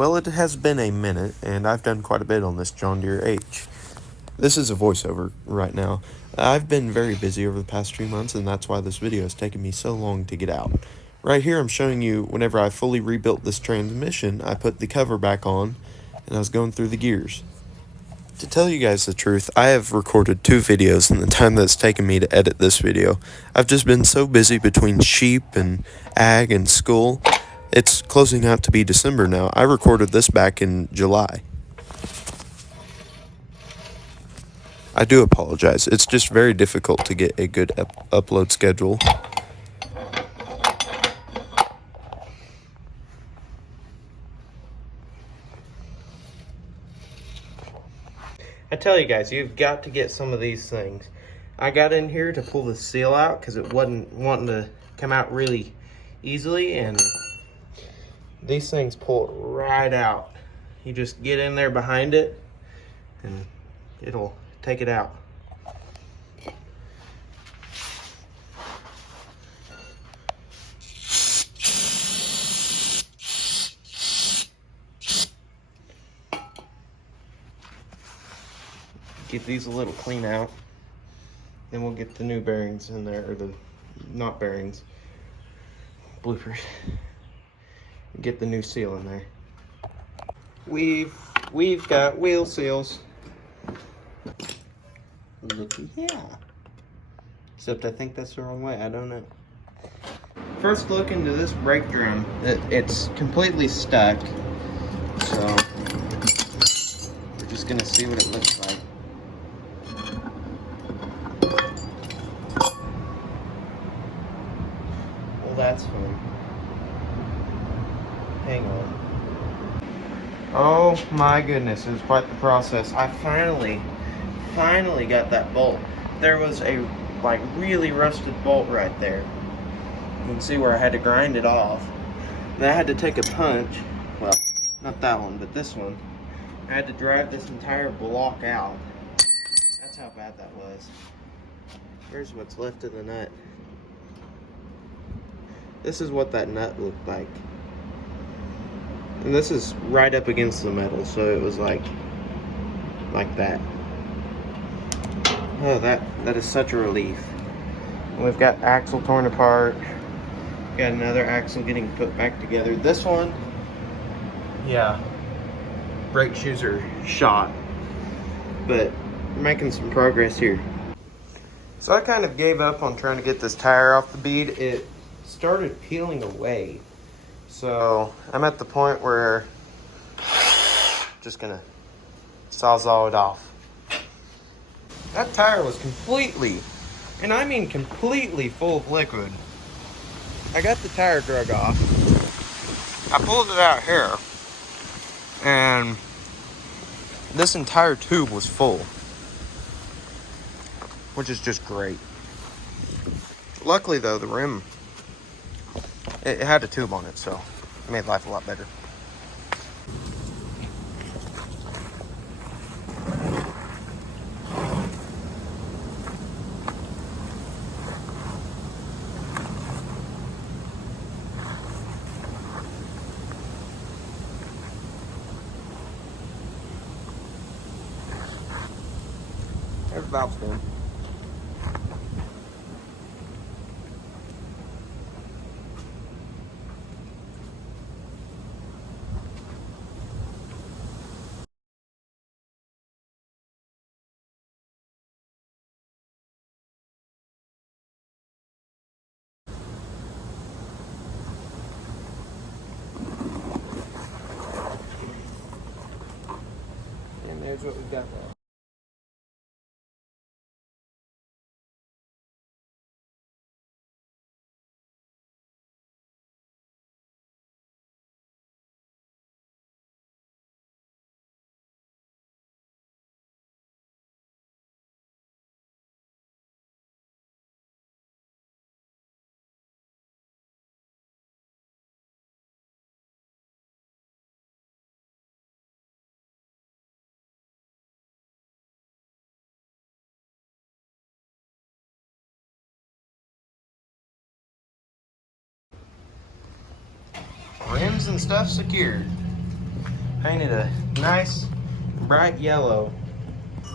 Well, it has been a minute, and I've done quite a bit on this John Deere H. This is a voiceover right now. I've been very busy over the past 3 months, and that's why this video has taken me so long to get out. Right here I'm showing you whenever I fully rebuilt this transmission, I put the cover back on, and I was going through the gears. To tell you guys the truth, I have recorded 2 videos in the time that it's taken me to edit this video. I've just been so busy between sheep and ag and school. It's closing out to be December now. I recorded this back in July. I do apologize. It's just very difficult to get a good upload schedule. I tell you guys, you've got to get some of these things. I got in here to pull the seal out because it wasn't wanting to come out really easily, and these things pull it right out. You just get in there behind it and it'll take it out. Get these a little clean out, then we'll get the new bearings in there, or the not bearings, bloopers. Get the new seal in there. We've got wheel seals. Looky here. Except I think that's the wrong way. I don't know. First look into this brake drum. It's completely stuck. So we're just gonna see what it looks like. Well, that's fun. Hang on. Oh my goodness, it was quite the process. I finally got that bolt. There was a really rusted bolt right there. You can see where I had to grind it off. Then I had to take a punch. Well, not that one, but this one. I had to drive this entire block out. That's how bad that was. Here's what's left of the nut. This is what that nut looked like. And this is right up against the metal, so it was like that. Oh, that is such a relief. And we've got axle torn apart. Got another axle getting put back together. This one, yeah, brake shoes are shot, but we're making some progress here. So I kind of gave up on trying to get this tire off the bead. It started peeling away. So I'm at the point where I'm just gonna sawzall it off. That tire was completely, and I mean completely, full of liquid. I got the tire drug off. I pulled it out here, and this entire tube was full, which is just great. Luckily though, the rim, it had a tube on it, so it made life a lot better. There's the valve spin. And there's what we've got there. Rims and stuff secured. Painted a nice bright yellow.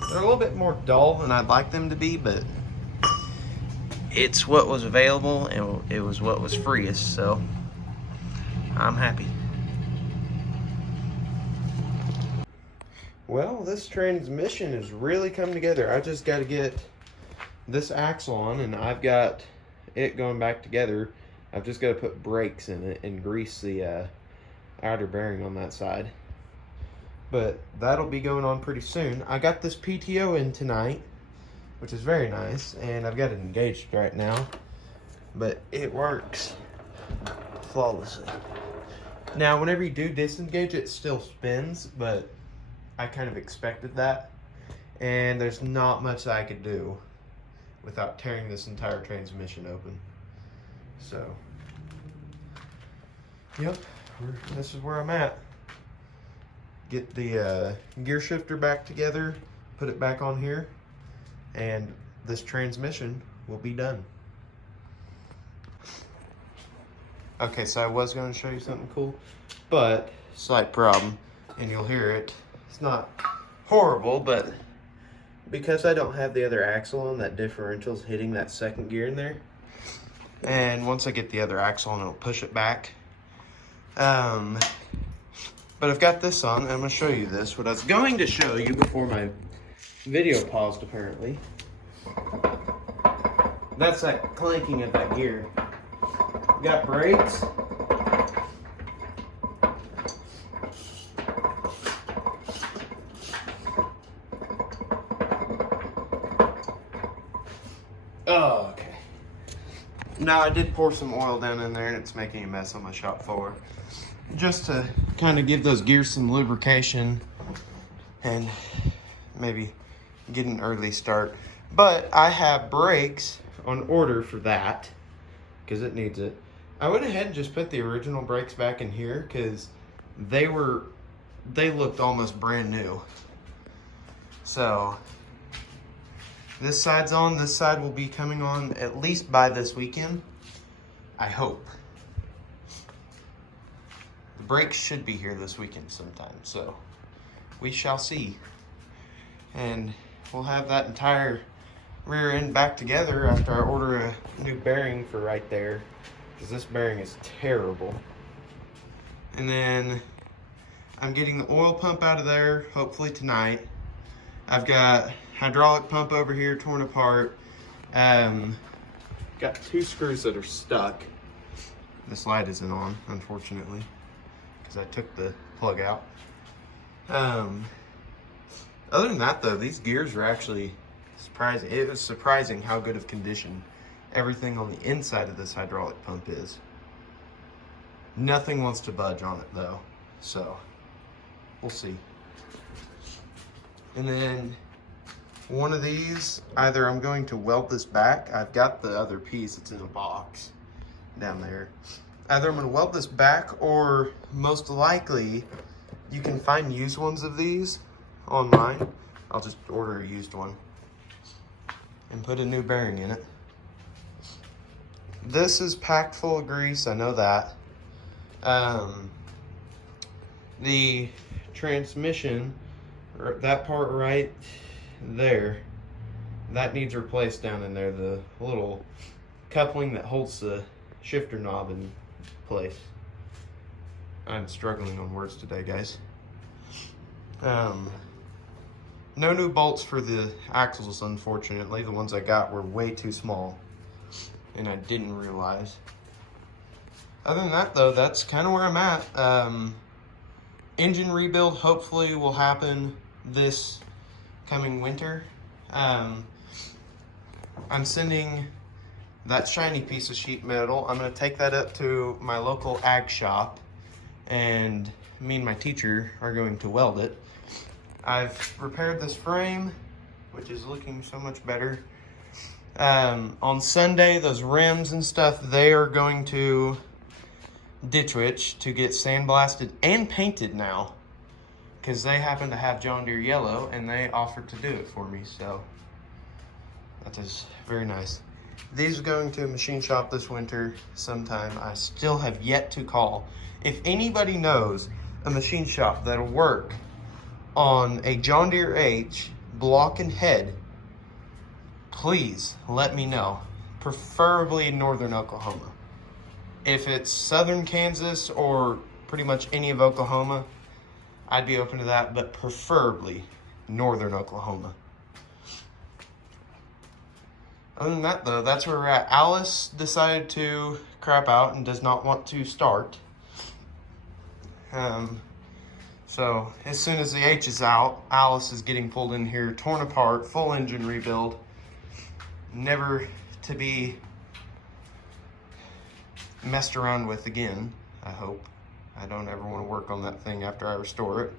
They're a little bit more dull than I'd like them to be, but it's what was available and it was what was freest, so I'm happy. Well, this transmission has really come together. I just got to get this axle on, and I've got it going back together. I've just got to put brakes in it and grease the outer bearing on that side. But that'll be going on pretty soon. I got this PTO in tonight, which is very nice, and I've got it engaged right now, but it works flawlessly. Now, whenever you do disengage, it still spins, but I kind of expected that, and there's not much that I could do without tearing this entire transmission open. So, yep, this is where I'm at. Get the gear shifter back together, put it back on here, and this transmission will be done. Okay, so I was going to show you something cool, but slight problem, and you'll hear it. It's not horrible, but because I don't have the other axle on, that differential's hitting that second gear in there. And once I get the other axle on, it'll push it back. But I've got this on, and I'm going to show you this. What I was going to show you before my video paused, apparently. That's that clanking of that gear. Got brakes. Oh, okay. Now, I did pour some oil down in there, and it's making a mess on my shop floor. Just to kind of give those gears some lubrication and maybe get an early start. But I have brakes on order for that because it needs it. I went ahead and just put the original brakes back in here because they looked almost brand new. So this side's on. This side will be coming on at least by this weekend, I hope. The brakes should be here this weekend sometime, so we shall see. And we'll have that entire rear end back together after I order a new bearing for right there, because this bearing is terrible. And then I'm getting the oil pump out of there hopefully tonight. I've got hydraulic pump over here torn apart. Got 2 screws that are stuck. This light isn't on, unfortunately, because I took the plug out. Other than that, though, these gears are actually surprising. It was surprising how good of condition everything on the inside of this hydraulic pump is. Nothing wants to budge on it, though, so we'll see. And then one of these, either I'm going to weld this back. I've got the other piece, it's in a box down there. Either I'm going to weld this back, or most likely you can find used ones of these online. I'll just order a used one and put a new bearing in it. This is packed full of grease, I know that. The transmission, that part right there, that needs replaced down in there. The little coupling that holds the shifter knob in place. I'm struggling on words today, guys. No new bolts for the axles, unfortunately. The ones I got were way too small, and I didn't realize. Other than that, though, that's kind of where I'm at. Engine rebuild hopefully will happen this coming winter. I'm sending that shiny piece of sheet metal. I'm going to take that up to my local ag shop, and me and my teacher are going to weld it. I've repaired this frame, which is looking so much better. On Sunday, those rims and stuff, they are going to Ditch Witch to get sandblasted and painted now, because they happen to have John Deere yellow and they offered to do it for me, so that is very nice. These are going to a machine shop this winter sometime. I still have yet to call. If anybody knows a machine shop that'll work on a John Deere H block and head, please let me know. Preferably in northern Oklahoma. If it's southern Kansas or pretty much any of Oklahoma, I'd be open to that, but preferably northern Oklahoma. Other than that though, that's where we're at. Alice decided to crap out and does not want to start. So as soon as the H is out, Alice is getting pulled in here, torn apart, full engine rebuild, never to be messed around with again, I hope. I don't ever want to work on that thing after I restore it.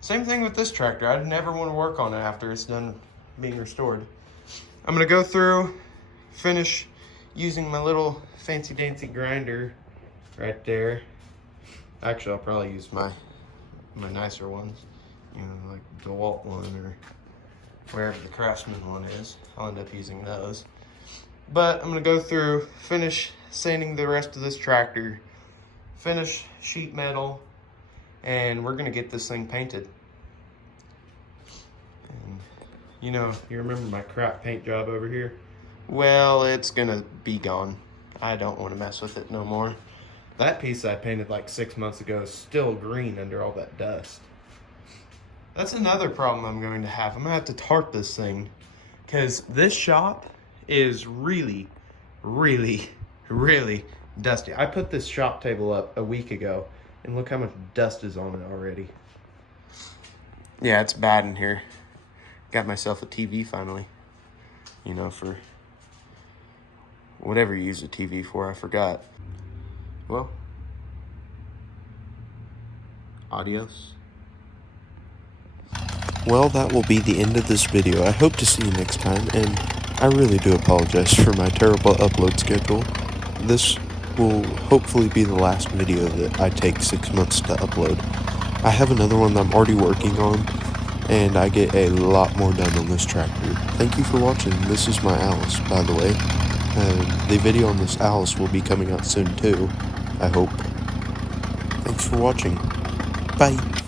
Same thing with this tractor. I'd never want to work on it after it's done being restored. I'm gonna go through, finish using my little fancy dancy grinder right there. Actually, I'll probably use my nicer ones, you know, like the DeWalt one or wherever the Craftsman one is. I'll end up using those. But I'm gonna go through, finish sanding the rest of this tractor, finish sheet metal, and we're gonna get this thing painted. And you know, you remember my crap paint job over here? Well, it's gonna be gone. I don't want to mess with it no more. That piece I painted like 6 months ago is still green under all that dust. That's another problem I'm going to have. I'm gonna have to tarp this thing because this shop is really, really, really dusty. I put this shop table up a week ago and look how much dust is on it already. Yeah, it's bad in here. Got myself a TV finally. You know, for whatever you use a TV for, I forgot. Well, adios. Well, that will be the end of this video. I hope to see you next time, and I really do apologize for my terrible upload schedule. This will hopefully be the last video that I take 6 months to upload. I have another one that I'm already working on, and I get a lot more done on this tractor. Thank you for watching. This is my Alice, by the way. The video on this Alice will be coming out soon too, I hope. Thanks for watching. Bye.